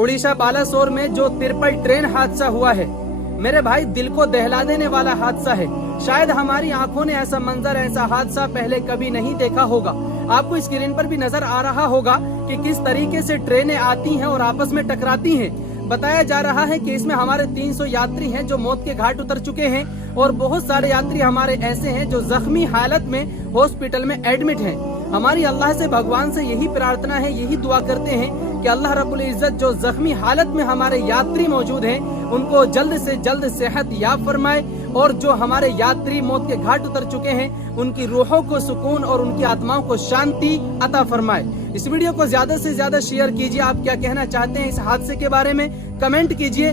उड़ीसा बालासोर में जो तिरपल ट्रेन हादसा हुआ है, मेरे भाई दिल को दहला देने वाला हादसा है। शायद हमारी आंखों ने ऐसा मंजर, ऐसा हादसा पहले कभी नहीं देखा होगा। आपको स्क्रीन पर भी नजर आ रहा होगा कि किस तरीके से ट्रेनें आती हैं और आपस में टकराती हैं। बताया जा रहा है कि इसमें हमारे 300 यात्री हैं जो मौत के घाट उतर चुके हैं और बहुत सारे यात्री हमारे ऐसे हैं जो जख्मी हालत में हॉस्पिटल में एडमिट हैं। हमारी अल्लाह से, भगवान से यही प्रार्थना है, यही दुआ करते हैं कि अल्लाह रब्बुल इज्जत जो जख्मी हालत में हमारे यात्री मौजूद हैं उनको जल्द से जल्द सेहत याब फरमाए और जो हमारे यात्री मौत के घाट उतर चुके हैं उनकी रूहों को सुकून और उनकी आत्माओं को शांति अता फरमाए। इस वीडियो को ज्यादा से ज्यादा शेयर कीजिए। आप क्या कहना चाहते हैं इस हादसे के बारे में कमेंट कीजिए।